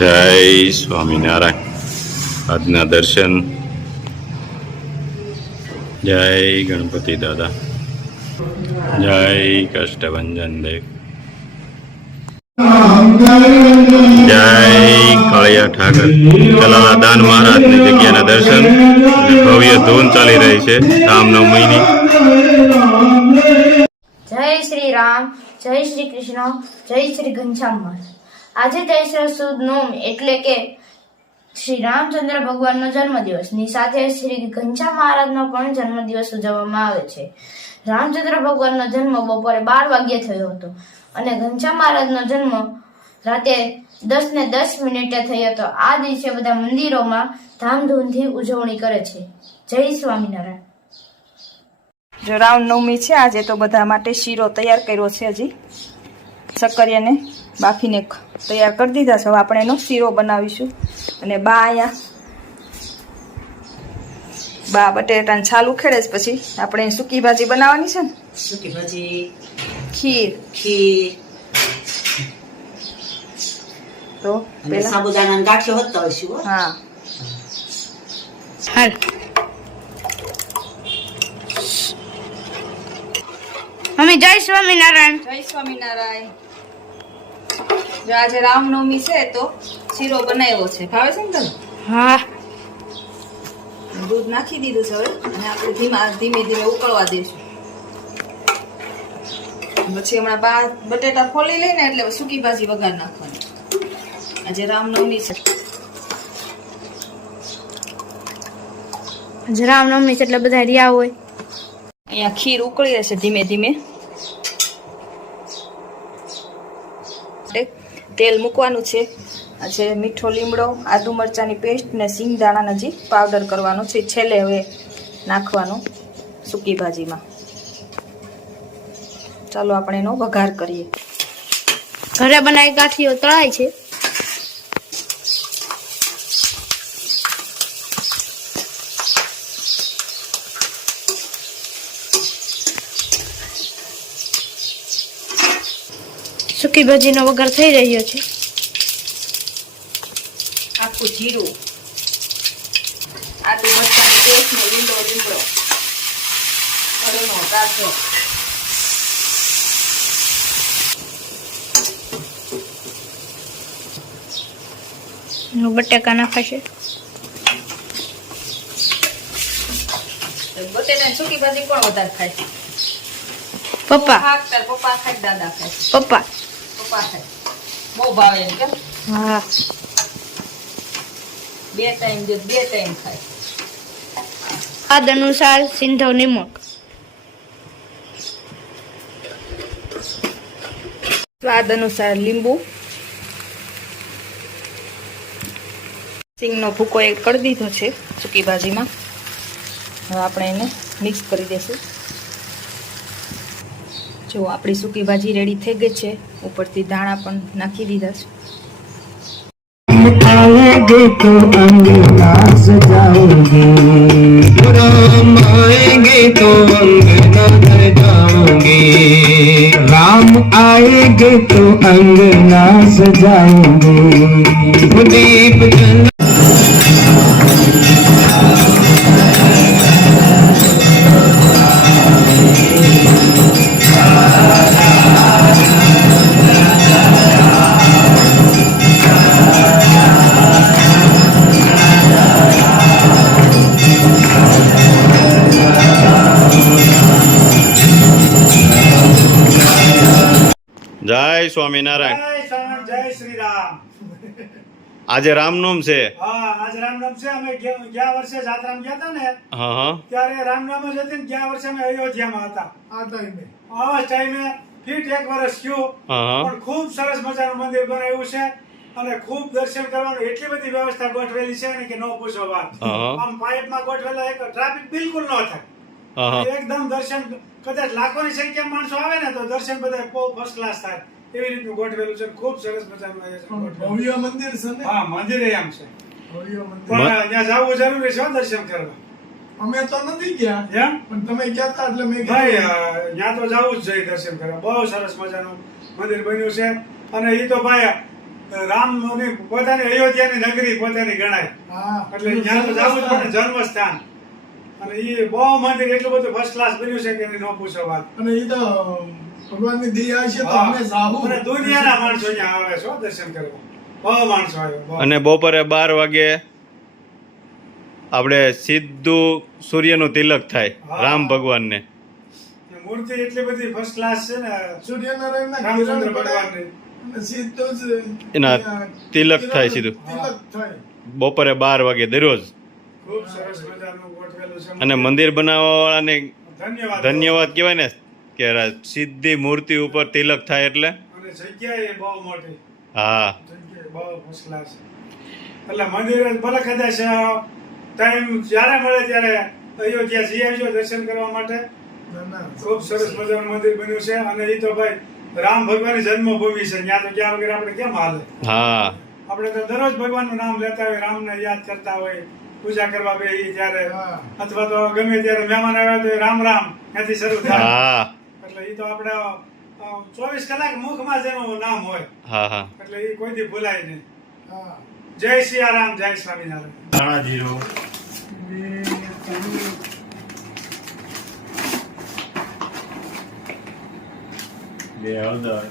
જય સ્વામિનારાયણ. આજના દર્શન. જય ગણપતિ દાદા. જય કષ્ટભંજન દેવ. જય કાળિયા ઠાકર. ચલાલા દાન મહારાજની જગ્યાના દર્શન. ભવ્ય ધૂન ચાલી રહી છે રામનવમીની. જય શ્રી રામ, જય શ્રી કૃષ્ણ, જય શ્રી ઘનશ્યામ મહારાજ. આજે ચૈત્ર સુદ નોમ એટલે કે શ્રી રામચંદ્ર ભગવાનનો જન્મદિવસની સાથે શ્રી ઘનશ્યામ મહારાજનો પણ જન્મદિવસ ઉજવવામાં આવે છે. રામચંદ્ર ભગવાનનો જન્મ બપોરે 12 વાગ્યે થયો હતો અને ઘનશ્યામ મહારાજનો જન્મ રાતે 10:10 થયો હતો. આ દિવસે બધા મંદિરોમાં ધામધૂમથી ઉજવણી કરે છે. જય સ્વામિનારાયણ. જો રામનવમી છે આજે, તો બધા માટે શીરો તૈયાર કર્યો છે. હજી શક્કરિયાને બાફીને તૈયાર કરી દીધા છે. હવે આપણે એનો શીરો બનાવીશું. અને બા અહીંયા બા બટેટાને છાલ ઉખેડે છે, પછી આપણે સૂકી ભાજી બનાવવાની છે ને. સૂકી ભાજી, ખીર તો પેલા સાબુદાણા ગાંઠિયો હોતા હોઈશું. હા, હાલ મમ્મી. જય સ્વામિનારાયણ. જય સ્વામિનારાયણ. જો આજે રામનવમી છે તો શીરો બનાવ્યો છે. ભાવે છે ને તને? હા. દૂધ નાખી દીધું છે હવે, અને આપણે ધીમે ધીમે ઉકળવા દઈશું. પછી હમણાં બા બટેટા ફોલી લઈને એટલે સૂકી ભાજી વઘાર નાખવાની. આજે રામનવમી છે. આજે રામનવમી છે એટલે બધા રહ્યા હોય. અહીંયા ખીર ઉકળી રહેશે ધીમે ધીમે. તેલ મૂકવાનું છે. આ છે મીઠો લીમડો, આદુ મરચાંની પેસ્ટ ને સિંગદાણાનો જે પાવડર કરવાનો છે. છેલ્લે હવે નાખવાનો સૂકી ભાજીમાં. ચાલો આપણે એનો વઘાર કરીએ. ઘરે બનાવી ગાંઠિયો તળાય છે. સૂકી ભાજીનો વઘાર થઈ રહ્યો છે. આખું જીરું, આદુ મરચાંની પેસ્ટ ને લીમડો, અડનો ગાજર, બટાકા નાખાશે. બટેટાની સૂકી ભાજી કોણ વધારે ખાય? પપ્પા. પપ્પા ખાય, દાદા ખાય? પપ્પા. પપ્પા ખાય. બહુ ભાવે એમ કેમ? હા. 2 ટાઈમ દે, 2 ટાઈમ ખાય. સ્વાદ અનુસાર સિંધવ નિમક. સ્વાદ અનુસાર લીંબુ. સિંગનો ભૂકો એક કરી દીધો છે સૂકી ભાજીમાં. હવે આપણે એને મિક્સ કરી દઈશું. જો આપણી સૂકી ભાજી રેડી થઈ ગઈ છે. ઉપરથી ધાણા પણ નાખી દીધા છે. आएंगे तो अंगना सजाओगे, राम आएंगे तो अंगना सजाओगे, राम आएंगे तो अंगना सजाओगे, दीप जल જય સ્વામિનારાયણ. જય શ્રી રામ. આજે રામનવમ છે. હા, આજ રામનામ છે. અમે ગયા વર્ષે જાત્રામાં ગયા હતા ને, હા હા. ત્યારે રામનામ જ હતી ને. ગયા વર્ષે અમે અયોધ્યામાં હતા. આવા ટાઈમે ફીટ 1 વર્ષ થયું. હા. પણ ખૂબ સરસ મજાનું મંદિર બનાવ્યું છે અને ખૂબ દર્શન કરવાનું એટલી બધી વ્યવસ્થા ગોઠવેલી છે ને કે ન પૂછો વાત. આમ પાઇપમાં ગોઠવેલા, એક ટ્રાફિક બિલકુલ ન થાય. એકદમ દર્શન, કદાચ લાખોની સંખ્યામાં માણસો આવે ને તો દર્શન બધા બહુ ફર્સ્ટ ક્લાસ થાય એવી રીતનું ગોઠવેલું છે. ખૂબ સરસ મજાનું ભવ્ય મંદિર છે ને. હા, મંદિર એમ છે. પણ ત્યાં જવું જરૂરી છે દર્શન કરવા. અમે તો નથી ગયા એમ, પણ તમે ગયા હતા એટલે મેં ભાઈ ત્યાં તો જવું જ જોઈએ દર્શન કરવા. બહુ સરસ મજાનું મંદિર બન્યું છે. અને એ તો ભાઈ રામ ની પોતાની અયોધ્યાની નગરી પોતાની ગણાય હા એટલે ત્યાં તો જવું જ પડે, જન્મ સ્થાન. અને એ બહુ મંદિર એટલું બધું ફર્સ્ટ ક્લાસ બન્યું છે કે એની ન પૂછો વાત. અને એ તો ભગવાનની દયા છે તો હા. અમે જાવું અને દુનિયાના માણસો અહીંયા આવે છે હો દર્શન કરવા. બહુ માણસો આવે બહુ. અને બપોરે 12 વાગે આપણે સીધું સૂર્યનું તિલક થાય હા. રામ ભગવાનને. મૂર્તિ એટલી બધી ફર્સ્ટ ક્લાસ છે ને સૂર્યનારાયણના રામચંદ્ર કિરણ પડે ભગવાનની. અને સીધું જ એના તિલક કિરણ થાય સીધું. તિલક થાય. બપોરે 12 વાગે દરરોજ. ખૂબ સરસ મજાનું ગોઠવેલું છે. અને મંદિર બનાવવાવાળાને ધન્યવાદ. ધન્યવાદ કહેવાય ને કે સીધી મૂર્તિ ઉપર તિલક થાય એટલે. અને જગ્યા એ બહુ મોટી. હા જગ્યા બહુ ફર્સ્ટ ક્લાસ. એટલે મંદિર ભલે કદાચ ટાઈમ જ્યારે મળે ત્યારે અયોધ્યા જઈ આવજો દર્શન કરવા માટે. ના, ના. ખૂબ સરસ મજાનું મંદિર બન્યું છે. અને એ તો ભાઈ રામ ભગવાનની જન્મભૂમિ છે. ત્યાં તો ગયા વગર આપણે કેમ હાલે? હા આપણે તો દરરોજ ભગવાનનું નામ લેતા હોય, રામને યાદ કરતા હોય, પૂજા કરવા બેસી ત્યારે, હા. અથવા તો ગમે ત્યારે મહેમાન આવ્યા તો રામ રામ ત્યાંથી શરૂ થાય. હા એટલે એ તો આપણે 24 કલાક મુખમાં જ એનું નામ હોય. હા હા. એટલે એ કોઈથી ભૂલાય નહીં. હા. જય સિયારામ, જય સ્વામિનારાયણ. ધાણા જીરું, બે હળદર,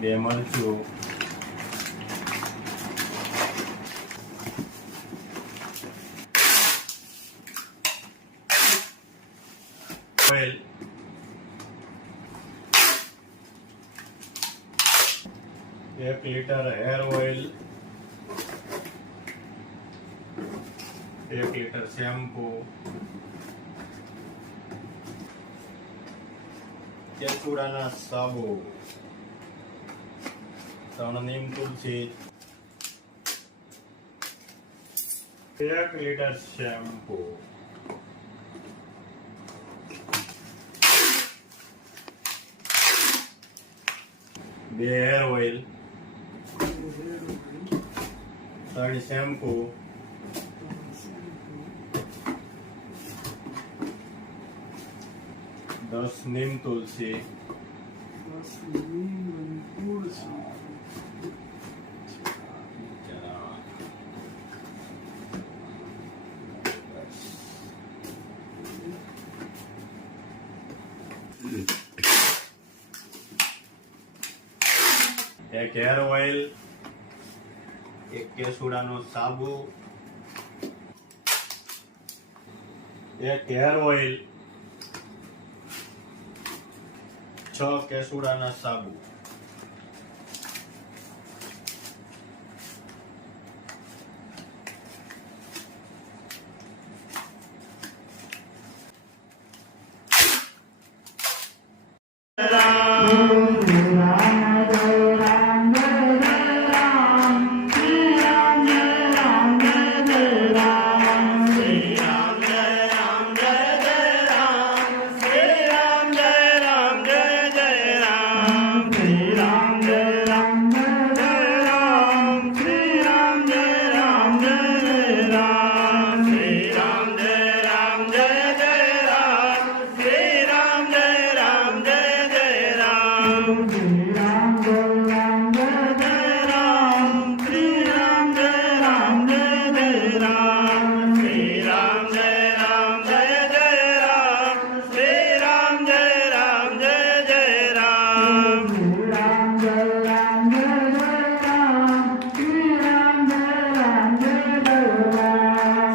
બે મરચું, oil, 1 litre hair oil, 1 litre shampoo, કેસુડાના સાબુ, 3 નીમ તુલસી, 1 લીટર શેમ્પુ, બે hair oil, 3 shampoo, 10 Neem Tulsi, એક હેર ઓઇલ, 1 કેસુડાનો સાબુ, 1 હેર ઓઇલ, 6 કેસુડાના સાબુ,